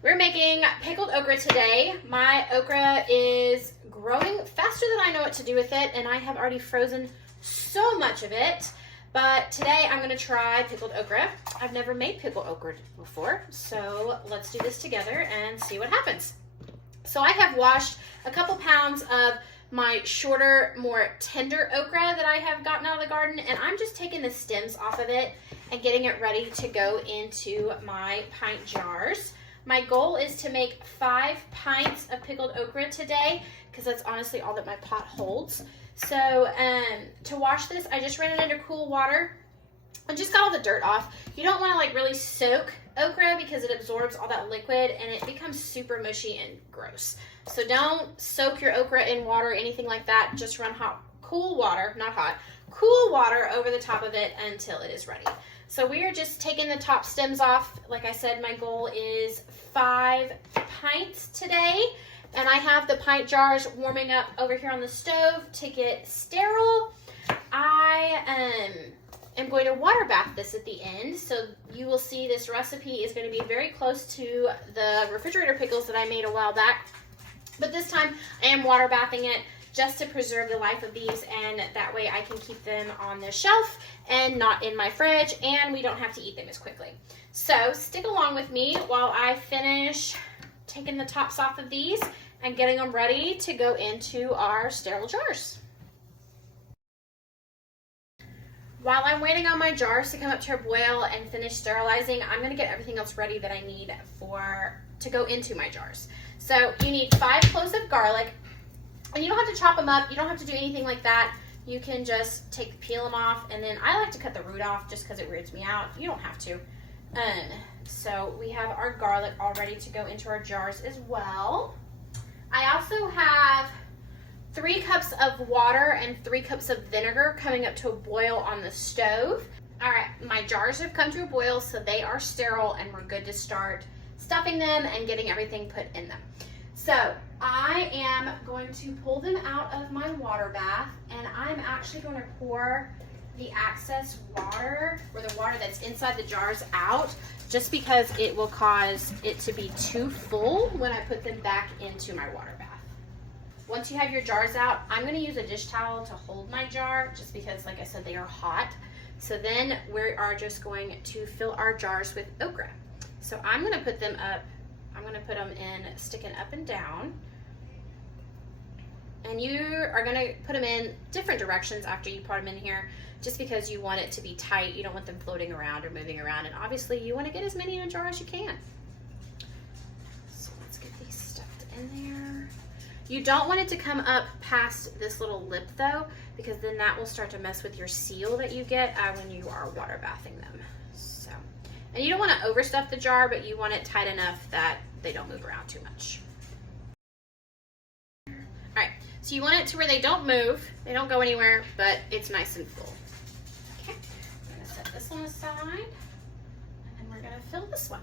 We're making pickled okra today. My okra is growing faster than I know what to do with it, and I have already frozen so much of it. But today I'm going to try pickled okra. I've never made pickled okra before, so let's do this together and see what happens. So I have washed a couple pounds of my shorter, more tender okra that I have gotten out of the garden, and I'm just taking the stems off of it and getting it ready to go into my pint jars. My goal is to make 5 pints of pickled okra today because that's honestly all that my pot holds. So to wash this, I just ran it under cool water and just got all the dirt off. You don't want to like really soak okra because it absorbs all that liquid and it becomes super mushy and gross. So don't soak your okra in water or anything like that. Just run cool water, not hot, cool water over the top of it until it is ready. So we are just taking the top stems off. Like I said, my goal is 5 pints today. And I have the pint jars warming up over here on the stove to get sterile. I am going to water bath this at the end. So you will see this recipe is going to be very close to the refrigerator pickles that I made a while back. But this time I am water bathing it just to preserve the life of these, and that way I can keep them on the shelf and not in my fridge, and we don't have to eat them as quickly. So stick along with me while I finish taking the tops off of these and getting them ready to go into our sterile jars. While I'm waiting on my jars to come up to a boil and finish sterilizing, I'm going to get everything else ready that I need to go into my jars. So you need 5 cloves of garlic. And you don't have to chop them up. You don't have to do anything like that. You can just peel them off. And then I like to cut the root off just because it weirds me out. You don't have to. So we have our garlic all ready to go into our jars as well. I also have 3 cups of water and 3 cups of vinegar coming up to a boil on the stove. All right, my jars have come to a boil, so they are sterile and we're good to start stuffing them and getting everything put in them. So I am going to pull them out of my water bath, and I'm actually going to pour the excess water, or the water that's inside the jars, out, just because it will cause it to be too full when I put them back into my water bath. Once you have your jars out, I'm going to use a dish towel to hold my jar, just because, like I said, they are hot. So then we are just going to fill our jars with okra. So I'm going to put them up. I'm going to put them in sticking up and down. And you are going to put them in different directions after you put them in here, just because you want it to be tight. You don't want them floating around or moving around. And obviously you want to get as many in a jar as you can. So let's get these stuffed in there. You don't want it to come up past this little lip though, because then that will start to mess with your seal that you get when you are water bathing them. So, and you don't want to overstuff the jar, but you want it tight enough that they don't move around too much. All right, so you want it to where they don't move, they don't go anywhere, but it's nice and full. Okay, I'm gonna set this one aside, and then we're gonna fill this one.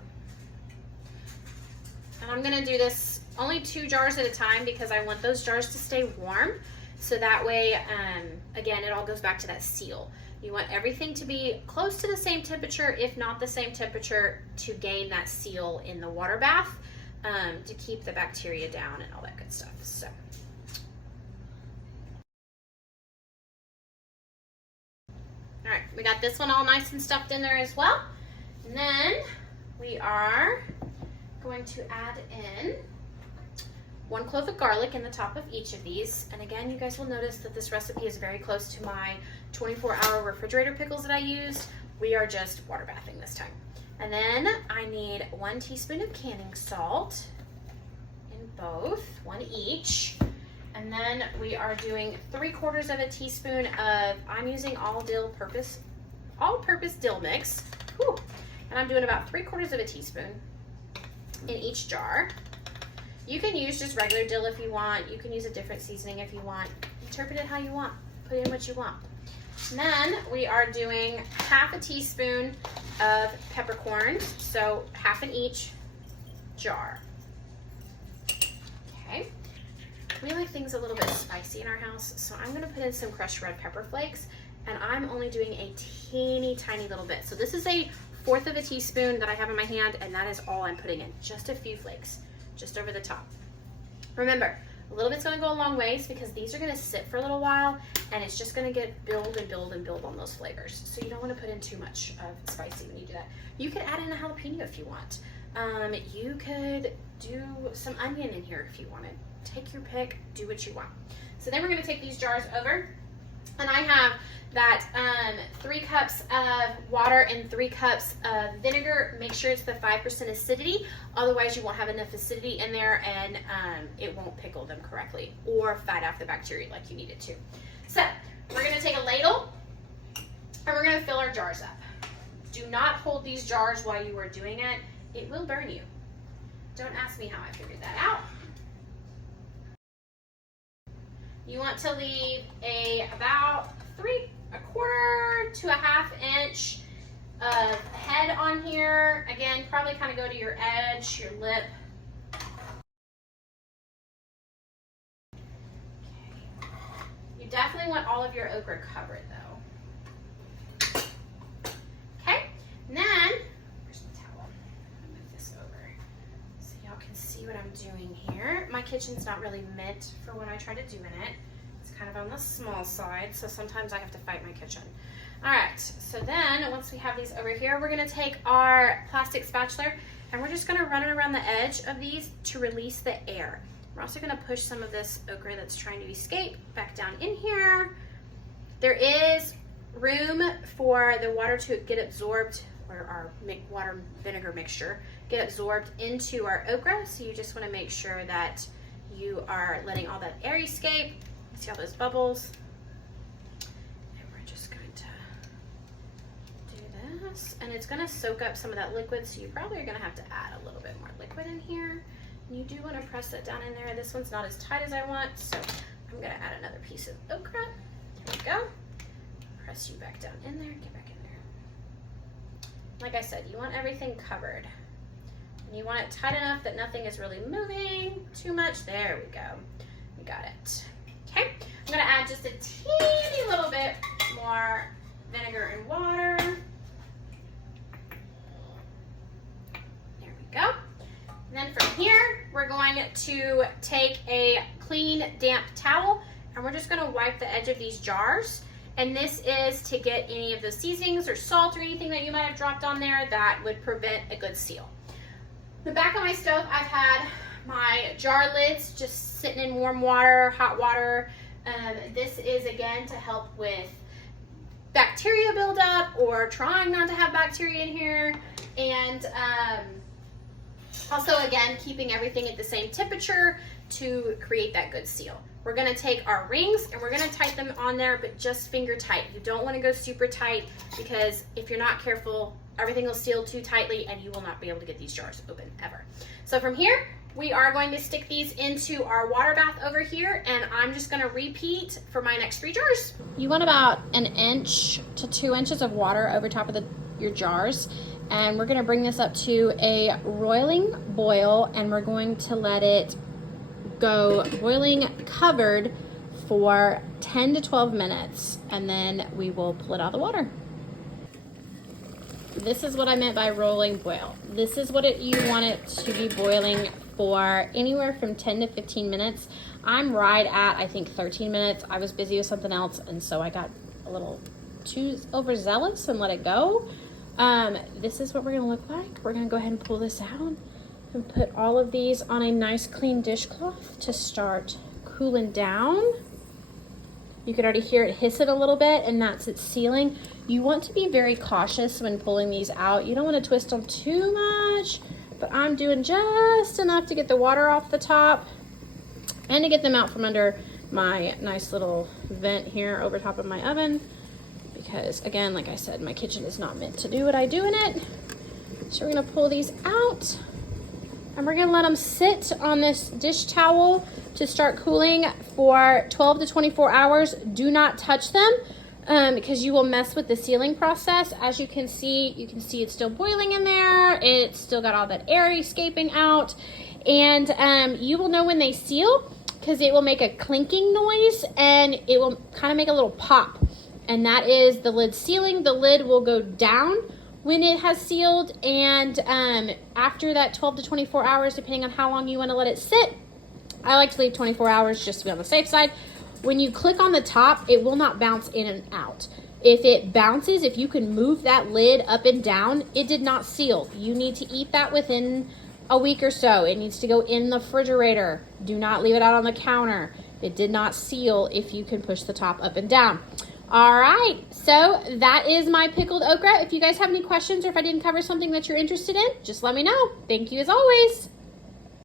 And I'm gonna do this only 2 jars at a time because I want those jars to stay warm. So that way, again, it all goes back to that seal. You want everything to be close to the same temperature, if not the same temperature, to gain that seal in the water bath, to keep the bacteria down and all that good stuff. So, all right, we got this one all nice and stuffed in there as well. And then we are going to add in 1 clove of garlic in the top of each of these. And again, you guys will notice that this recipe is very close to my 24-hour refrigerator pickles that I used. We are just water bathing this time. And then I need 1 teaspoon of canning salt in both, 1 each. And then we are doing 3/4 of a teaspoon of, I'm using all-purpose dill mix. Whew. And I'm doing about 3/4 of a teaspoon in each jar. You can use just regular dill if you want. You can use a different seasoning if you want. Interpret it how you want. Put in what you want. And then we are doing 1/2 teaspoon of peppercorns, so 1/2 in each jar. Okay. We like things a little bit spicy in our house, so I'm gonna put in some crushed red pepper flakes, and I'm only doing a teeny tiny little bit. So this is a 1/4 of a teaspoon that I have in my hand, and that is all I'm putting in. Just a few flakes, just over the top. Remember, a little bit's gonna go a long ways because these are gonna sit for a little while, and it's just gonna build and build and build on those flavors. So you don't wanna put in too much of spicy when you do that. You could add in a jalapeno if you want. You could do some onion in here if you wanted. Take your pick, do what you want. So then we're gonna take these jars over, and I have that 3 cups of water and 3 cups of vinegar. Make sure it's the 5% acidity, otherwise you won't have enough acidity in there and it won't pickle them correctly or fight off the bacteria like you need it to. So we're gonna take a ladle and we're gonna fill our jars up. Do not hold these jars while you are doing it. It will burn you. Don't ask me how I figured that out. You want to leave about 3/4 to 1/2 inch of head on here. Again, probably kind of go to your edge, your lip. Okay. You definitely want all of your okra covered though. Okay, and then, where's the towel? I'll move this over so y'all can see what I'm doing here. My kitchen's not really meant for what I try to do in it. It's kind of on the small side, so sometimes I have to fight my kitchen. All right, so then once we have these over here, we're gonna take our plastic spatula and we're just gonna run it around the edge of these to release the air. We're also gonna push some of this okra that's trying to escape back down in here. There is room for the water to get absorbed, or our water vinegar mixture get absorbed into our okra, so you just wanna make sure that you are letting all that air escape. See all those bubbles? And we're just going to do this. And it's gonna soak up some of that liquid, so you probably are gonna have to add a little bit more liquid in here. And you do wanna press that down in there. This one's not as tight as I want, so I'm gonna add another piece of okra. There we go. Press you back down in there, get back in there. Like I said, you want everything covered. And you want it tight enough that nothing is really moving too much. There we go. We got it. Okay, I'm gonna add just a teeny little bit more vinegar and water. There we go. And then from here, we're going to take a clean, damp towel and we're just gonna wipe the edge of these jars. And this is to get any of the seasonings or salt or anything that you might have dropped on there that would prevent a good seal. The back of my stove, I've had my jar lids just sitting in warm water, hot water. This is again to help with bacteria buildup or trying not to have bacteria in here. And also again, keeping everything at the same temperature to create that good seal. We're gonna take our rings and we're gonna tighten them on there, but just finger tight. You don't wanna go super tight because if you're not careful, everything will seal too tightly and you will not be able to get these jars open ever. So from here, we are going to stick these into our water bath over here, and I'm just gonna repeat for my next 3 jars. You want about 1 inch to 2 inches of water over top of your jars, and we're gonna bring this up to a roiling boil, and we're going to let it go boiling covered for 10 to 12 minutes, and then we will pull it out of the water. This is what I meant by rolling boil. This is what you want it to be boiling for anywhere from 10 to 15 minutes. I'm right at, I think, 13 minutes. I was busy with something else, and so I got a little too overzealous and let it go. This is what we're gonna look like. We're gonna go ahead and pull this out and put all of these on a nice clean dishcloth to start cooling down. You can already hear it hiss it a little bit, and that's it sealing. You want to be very cautious when pulling these out. You don't want to twist them too much, but I'm doing just enough to get the water off the top and to get them out from under my nice little vent here over top of my oven, because again, like I said, my kitchen is not meant to do what I do in it. So we're gonna pull these out and we're gonna let them sit on this dish towel to start cooling for 12 to 24 hours. Do not touch them because you will mess with the sealing process. As you can see it's still boiling in there. It's still got all that air escaping out. And you will know when they seal because it will make a clinking noise and it will kind of make a little pop. And that is the lid sealing. The lid will go down when it has sealed, and after that 12 to 24 hours, depending on how long you want to let it sit. I like to leave 24 hours just to be on the safe side. When you click on the top, it will not bounce in and out. If it bounces, if you can move that lid up and down, it did not seal. You need to eat that within a week or so. It needs to go in the refrigerator. Do not leave it out on the counter. It did not seal if you can push the top up and down. All right, so that is my pickled okra. If you guys have any questions or if I didn't cover something that you're interested in, just let me know. Thank you as always.